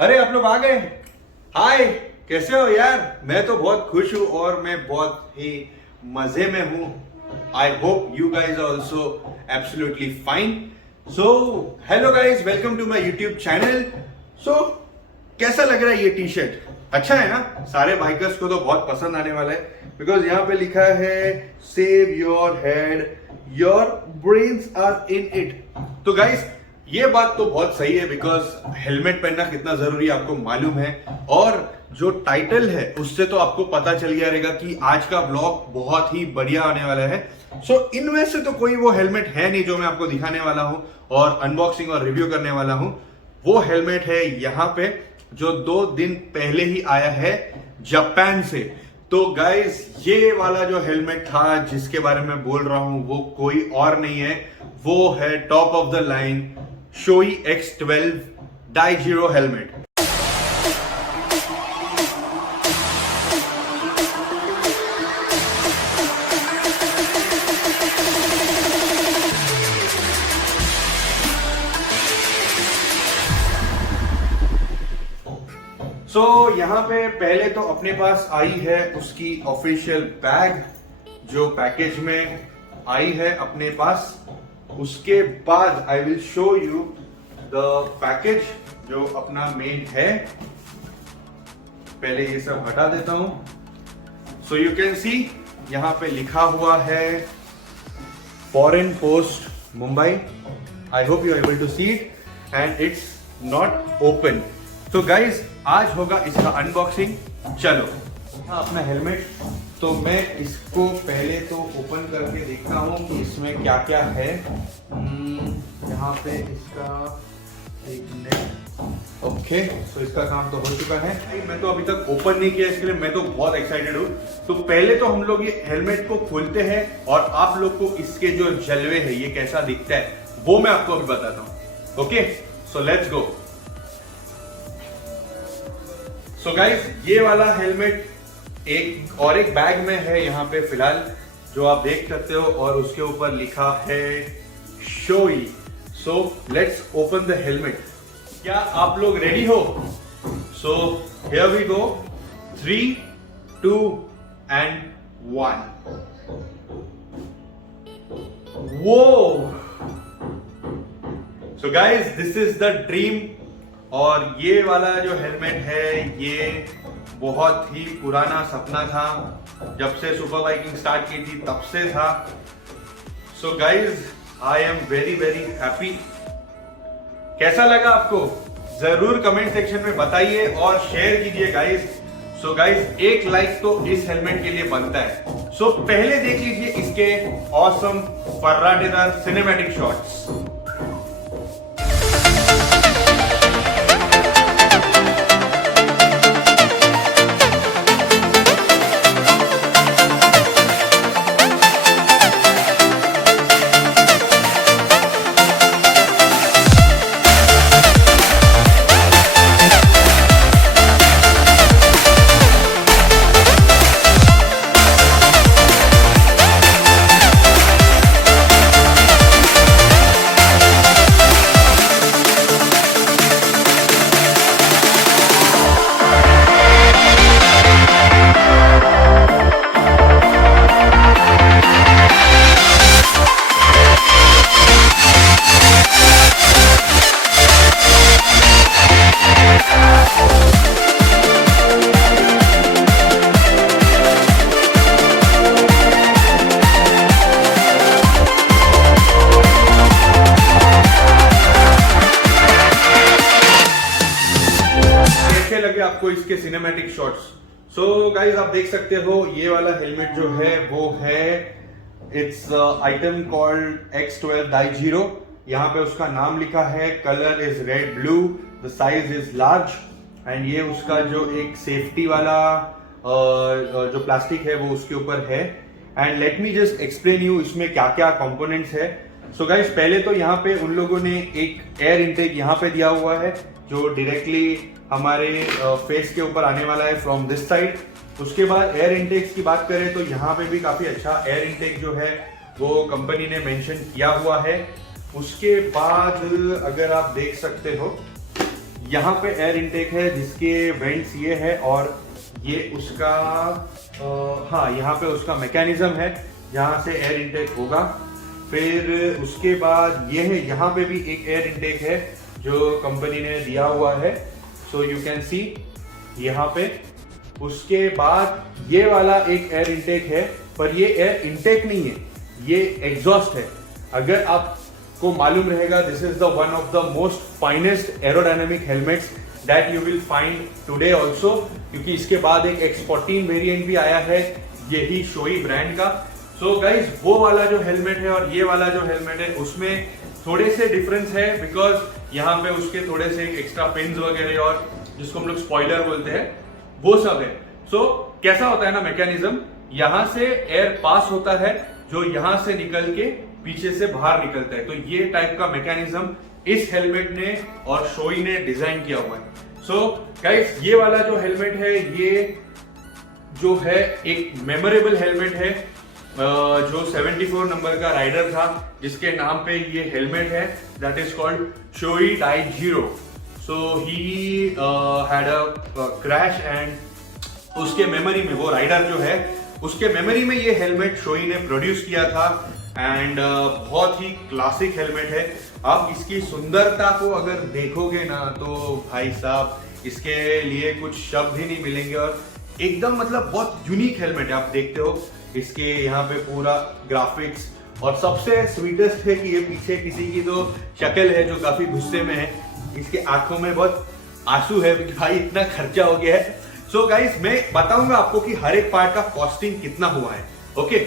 अरे आप लोग आ गए। हाय, कैसे हो यार? मैं तो बहुत खुश हूँ और मैं बहुत ही मजे में हूँ। I hope you guys also absolutely fine. So hello guys, welcome to my YouTube channel. So कैसा लग रहा है ये टी शर्ट? अच्छा है ना? सारे बाइकर्स को तो बहुत पसंद आने वाला है बिकॉज यहाँ पे लिखा है save your head, your brains are in it. तो गाइज ये बात तो बहुत सही है बिकॉज हेलमेट पहनना कितना जरूरी है आपको मालूम है। और जो टाइटल है उससे तो आपको पता चल गया रहेगा कि आज का ब्लॉग बहुत ही बढ़िया आने वाला है। सो इनमें से तो कोई वो हेलमेट है नहीं जो मैं आपको दिखाने वाला हूं और अनबॉक्सिंग और रिव्यू करने वाला हूं। वो हेलमेट है यहाँ पे जो 2 दिन पहले ही आया है जापान से। तो गाइस ये वाला जो हेलमेट था जिसके बारे में बोल रहा हूं वो कोई और नहीं है, वो है top of the line Shoei X12 Daijiro helmet. So यहाँ पे पहले तो अपने पास आई है उसकी ऑफिशियल बैग जो पैकेज में आई है अपने पास। उसके बाद I will show you the package जो अपना मेन है। पहले ये सब हटा देता हूं। सो यू कैन सी यहां पे लिखा हुआ है foreign post Mumbai. I hope you are able to see it and it's not open. तो गाइज आज होगा इसका अनबॉक्सिंग। चलो अपना हेलमेट, तो मैं इसको पहले तो ओपन करके देखता हूँ कि इसमें क्या क्या है। यहाँ पे इसका एक मिनट। ओके, तो इसका काम तो हो चुका है। मैं तो अभी तक ओपन नहीं किया, इसके लिए मैं तो बहुत एक्साइटेड हूँ। तो पहले तो हम लोग ये हेलमेट को खोलते हैं और आप लोग को इसके जो जलवे है ये कैसा दिखता है वो मैं आपको अभी बताता हूँ। Okay, so let's go. So guys ये वाला हेलमेट एक बैग में है यहाँ पे फिलहाल जो आप देख सकते हो और उसके ऊपर लिखा है Shoei. So let's open the helmet. क्या आप लोग रेडी हो? So here we go. 3, 2 and 1। वो so guys this is the dream. और ये वाला जो हेलमेट है ये बहुत ही पुराना सपना था, जब से सुपर बाइकिंग स्टार्ट की थी तब से था। So guys I am very very happy. कैसा लगा आपको जरूर कमेंट सेक्शन में बताइए और शेयर कीजिए गाइज। सो गाइज एक लाइक तो इस हेलमेट के लिए बनता है। सो पहले देख लीजिए इसके ऑसम फर्राटेदार सिनेमैटिक शॉट्स। लगे आपको इसके सिनेमैटिक शॉट्स? सो गाइज आप देख सकते हो ये वाला हेलमेट जो है वो है इट्स आइटम कॉल्ड X12 डाइजीरो। यहाँ पे उसका नाम लिखा है, colour is red blue, the size is large and ये उसका जो एक सेफ्टी वाला जो प्लास्टिक है वो उसके ऊपर है। And let me just explain you इसमें क्या क्या कंपोनेंट्स है। सो गाइज पहले तो यहाँ पे उन लोगों ने एक एयर इनटेक यहाँ पे दिया हुआ है जो डायरेक्टली हमारे फेस के ऊपर आने वाला है फ्रॉम दिस साइड। उसके बाद एयर इनटेक्स की बात करें तो यहाँ पे भी काफी अच्छा एयर इनटेक जो है वो कंपनी ने मेंशन किया हुआ है। उसके बाद अगर आप देख सकते हो यहाँ पे एयर इनटेक है जिसके वेंट्स ये है और ये उसका हाँ यहाँ पे उसका मैकेनिज्म है जहाँ से एयर इनटेक होगा। फिर उसके बाद ये है, यहाँ पे भी एक एयर इनटेक है जो कंपनी ने दिया हुआ है, सो यू कैन सी यहाँ पे। उसके बाद ये वाला एक एयर इनटेक है, पर ये एयर इनटेक नहीं है, ये एग्जॉस्ट है। अगर आपको मालूम रहेगा, this is the one of the most finest aerodynamic helmets that you will find today also, क्योंकि इसके बाद एक X14 वेरिएंट भी आया है यही शोई ब्रांड का। सो गाइज, वो वाला जो हेलमेट है और ये वाला जो हेलमेट है उसमें थोड़े से डिफरेंस है, बिकॉज यहाँ पे उसके थोड़े से एक्स्ट्रा पिन्स वगैरह और जिसको हम लोग स्पॉइलर बोलते हैं वो सब है। सो कैसा होता है ना मैकेनिज्म, यहाँ से एयर पास होता है जो यहाँ से निकल के पीछे से बाहर निकलता है। तो ये टाइप का मैकेनिज्म इस हेलमेट ने और शोई ने डिजाइन किया हुआ है। सो गाइस, ये वाला जो हेलमेट है ये जो है एक मेमोरेबल हेलमेट है। जो 74 नंबर का राइडर था जिसके नाम पे ये हेलमेट है, that is called Shoei Daijiro. So he had a crash and उसके मेमोरी में, वो राइडर जो है उसके मेमोरी में ये हेलमेट शोई ने प्रोड्यूस किया था। एंड बहुत ही क्लासिक हेलमेट है। आप इसकी सुंदरता को अगर देखोगे ना तो भाई साहब इसके लिए कुछ शब्द ही नहीं मिलेंगे, और एकदम मतलब बहुत यूनिक हेलमेट है। आप देखते हो इसके यहाँ पे पूरा ग्राफिक्स, और सबसे स्वीटेस्ट है कि ये पीछे किसी की तो शक्ल है जो काफी गुस्से में है, इसके आंखों में बहुत आंसू है कि भाई इतना खर्चा हो गया है। सो गाइस, मैं बताऊंगा आपको कि हर एक पार्ट का कॉस्टिंग कितना हुआ है। ओके,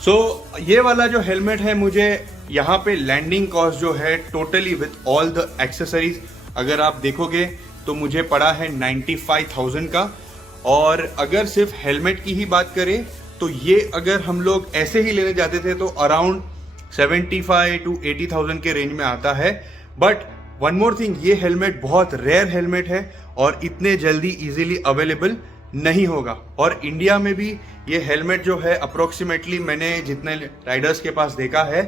सो ये वाला जो हेलमेट है मुझे यहाँ पे लैंडिंग कॉस्ट जो है totally with all the accessories अगर आप देखोगे तो मुझे पड़ा है 95,000 का। और अगर सिर्फ हेलमेट की ही बात करें तो ये अगर हम लोग ऐसे ही लेने जाते थे तो अराउंड 75 to 80,000 के रेंज में आता है। बट वन मोर थिंग, ये हेलमेट बहुत रेयर हेलमेट है और इतने जल्दी इजीली अवेलेबल नहीं होगा। और इंडिया में भी ये हेलमेट जो है अप्रोक्सीमेटली मैंने जितने राइडर्स के पास देखा है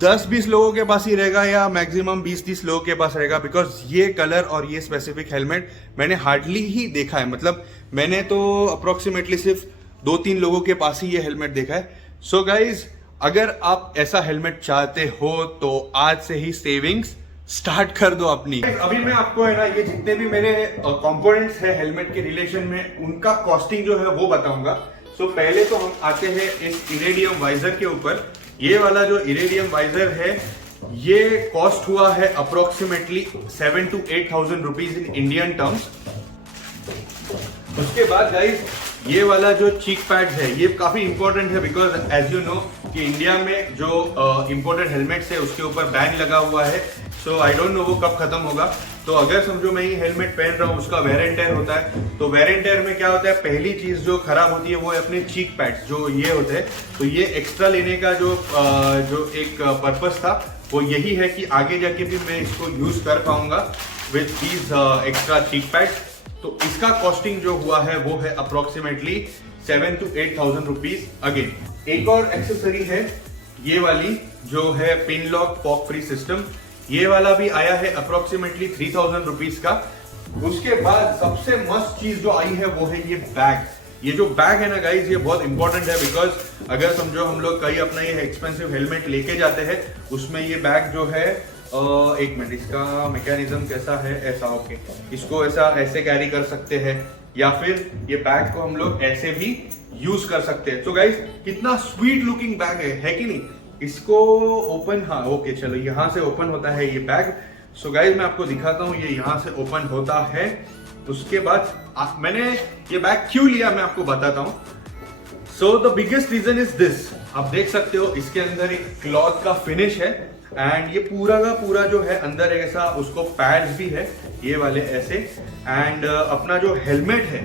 10-20 लोगों के पास ही रहेगा, या मैक्सिमम 20-30 लोगों के पास रहेगा। बिकॉज ये कलर और ये स्पेसिफिक हेलमेट मैंने हार्डली ही देखा है, मतलब मैंने तो अप्रोक्सीमेटली सिर्फ 2-3 लोगों के पास ही ये हेलमेट देखा है। सो गाइज, अगर आप ऐसा हेलमेट चाहते हो तो आज से ही सेविंग्स स्टार्ट कर दो अपनी। अभी मैं आपको है ना ये जितने भी मेरे कंपोनेंट्स है हेलमेट के रिलेशन में उनका कॉस्टिंग जो है वो बताऊंगा। सो पहले तो हम आते हैं इस इरेडियम वाइजर के ऊपर। ये वाला जो इरेडियम वाइजर है ये कॉस्ट हुआ है approximately 7,000 to 8,000 rupees in Indian terms. उसके बाद गाइज, ये वाला जो चीक पैड है ये काफी इंपॉर्टेंट है, बिकॉज एज यू नो कि इंडिया में जो इंपोर्टेड हेलमेट्स है उसके ऊपर बैन लगा हुआ है। सो आई डोंट नो वो कब खत्म होगा। तो अगर समझो मैं ये हेलमेट पहन रहा हूँ, उसका वेयर एंड टेयर होता है, तो वेयर एंड टेयर में क्या होता है, पहली चीज जो खराब होती है वो है अपने चीक पैड्स जो ये होते हैं। तो ये एक्स्ट्रा लेने का जो एक पर्पस था वो यही है कि आगे जाके भी मैं इसको यूज कर पाऊंगा with these extra cheek pads. तो इसका कॉस्टिंग जो हुआ है वो है अप्रोक्सीमेटली 7,000 to 8,000 रुपीज। अगेन एक और एक्सेसरी है ये वाली जो है pin lock pock free system, ये वाला भी आया है अप्रोक्सीमेटली 3,000 रुपीज का। उसके बाद सबसे मस्त चीज जो आई है वो है ये बैग। ये जो बैग है ना गाइज ये बहुत इंपॉर्टेंट है, बिकॉज अगर समझो हम लोग कहीं अपना ये एक्सपेंसिव हेलमेट लेके जाते हैं उसमें ये बैग जो है एक मिनट, इसका मैकेनिज्म कैसा है, ऐसा ओके, इसको ऐसे कैरी कर सकते हैं, या फिर ये बैग को हम लोग ऐसे भी यूज कर सकते हैं। तो गाइज कितना स्वीट लुकिंग बैग है कि नहीं। इसको ओपन, हाँ ओके चलो, यहाँ से ओपन होता है ये बैग। सो गाइज मैं आपको दिखाता हूँ, ये यहाँ से ओपन होता है। उसके बाद मैंने ये बैग क्यों लिया मैं आपको बताता हूँ। So the biggest reason is this, आप देख सकते हो इसके अंदर एक क्लॉथ का फिनिश है एंड ये पूरा का पूरा जो है अंदर ऐसा उसको पैड्स भी है ये वाले ऐसे। एंड अपना जो हेलमेट है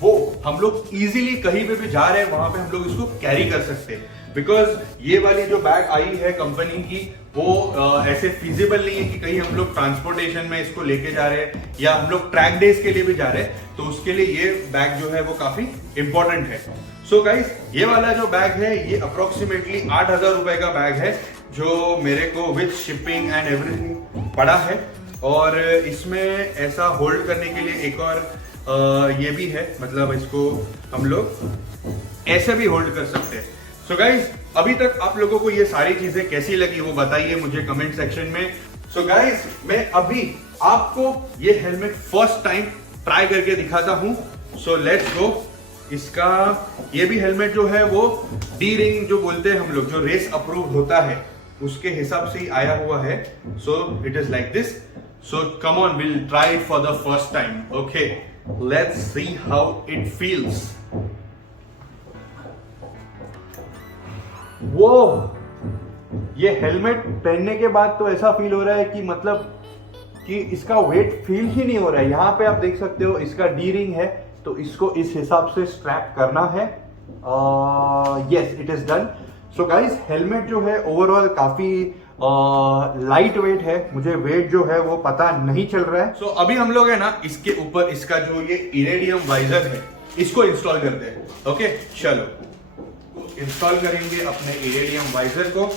वो हम लोग इजीली कहीं पे भी जा रहे हैं वहां पे हम लोग इसको कैरी कर सकते हैं, बिकॉज ये वाली जो बैग आई है कंपनी की वो ऐसे फिजिबल नहीं है कि कहीं हम लोग ट्रांसपोर्टेशन में इसको लेके जा रहे हैं या हम लोग ट्रैक डेज के लिए भी जा रहे हैं, तो उसके लिए ये बैग जो है वो काफी इंपॉर्टेंट है। सो गाइस ये वाला जो बैग है ये अप्रोक्सीमेटली 8,000 रुपए का बैग है जो मेरे को विथ शिपिंग एंड एवरीथिंग पड़ा है, और इसमें ऐसा होल्ड करने के लिए एक और ये भी है, मतलब इसको हम लोग ऐसे भी होल्ड कर सकते हैं। सो गाइज, अभी तक आप लोगों को ये सारी चीजें कैसी लगी वो बताइए मुझे कमेंट सेक्शन में। सो गाइज, मैं अभी आपको ये हेलमेट फर्स्ट टाइम ट्राई करके दिखाता हूं। So let's go. इसका ये भी हेलमेट जो है वो डी रिंग जो बोलते हैं हम लोग, जो रेस अप्रूव होता है उसके हिसाब से ही आया हुआ है। So it is like this. So come on, will try it for the first time. Okay, let's see how it feels. वो ये हेलमेट पहनने के बाद तो ऐसा फील हो रहा है कि मतलब कि इसका वेट फील ही नहीं हो रहा है। यहाँ पे आप देख सकते हो इसका डी रिंग है, तो इसको इस हिसाब से स्ट्रैप करना है। Yes, it is done. So guys, helmet जो है ओवरऑल काफी लाइट वेट है, मुझे वेट जो है वो पता नहीं चल रहा है। सो अभी हम लोग है ना इसके ऊपर इसका जो ये इरेडियम वाइजर है इसको इंस्टॉल करते हैं। ओके, चलो इंस्टॉल करेंगे अपने इरेडियम वाइजर को।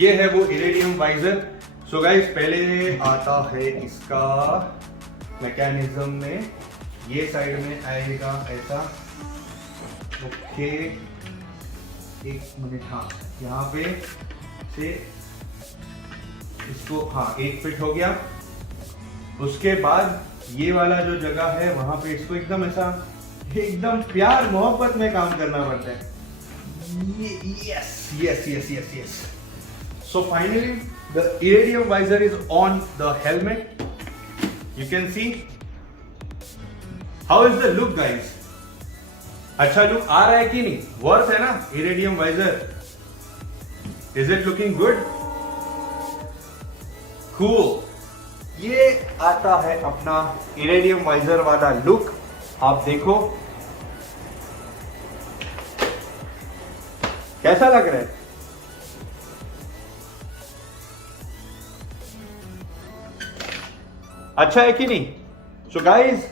ये है वो इरेडियम वाइजर। सो गाइस, पहले आता है इसका मैकेनिज्म में, ये साइड में आएगा ऐसा। ओके, एक मिनट, हाँ यहाँ पे से इसको, हाँ एक फिट हो गया। उसके बाद ये वाला जो जगह है वहां पे इसको एकदम ऐसा एकदम प्यार मोहब्बत में काम करना पड़ता है। Yes yes yes yes yes. So finally the iridium visor is on the helmet. You can see how is the look guys. अच्छा लुक आ रहा है कि नहीं? वर्थ है ना iridium visor? Is it looking good? Cool. ये आता है अपना इरेडियम वाइजर वाला लुक। आप देखो कैसा लग रहा है। अच्छा है कि नहीं? सो गाइज,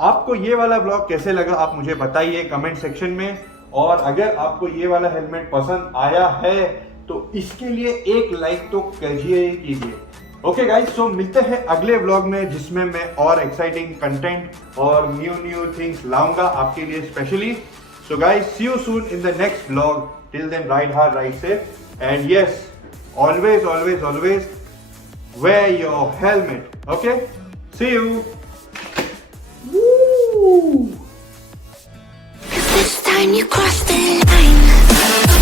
आपको ये वाला ब्लॉग कैसे लगा आप मुझे बताइए कमेंट सेक्शन में। और अगर आपको ये वाला हेलमेट पसंद आया है तो इसके लिए एक लाइक तो कीजिए। ओके गाइज, सो मिलते हैं अगले व्लॉग में जिसमें मैं और एक्साइटिंग कंटेंट और न्यू थिंग्स लाऊंगा आपके लिए specially. So guys, see you soon in the next vlog. Till then, ride hard, ride safe, and yes, always wear your helmet. Okay, see you. Woo! 'Cause this time you crossed the line.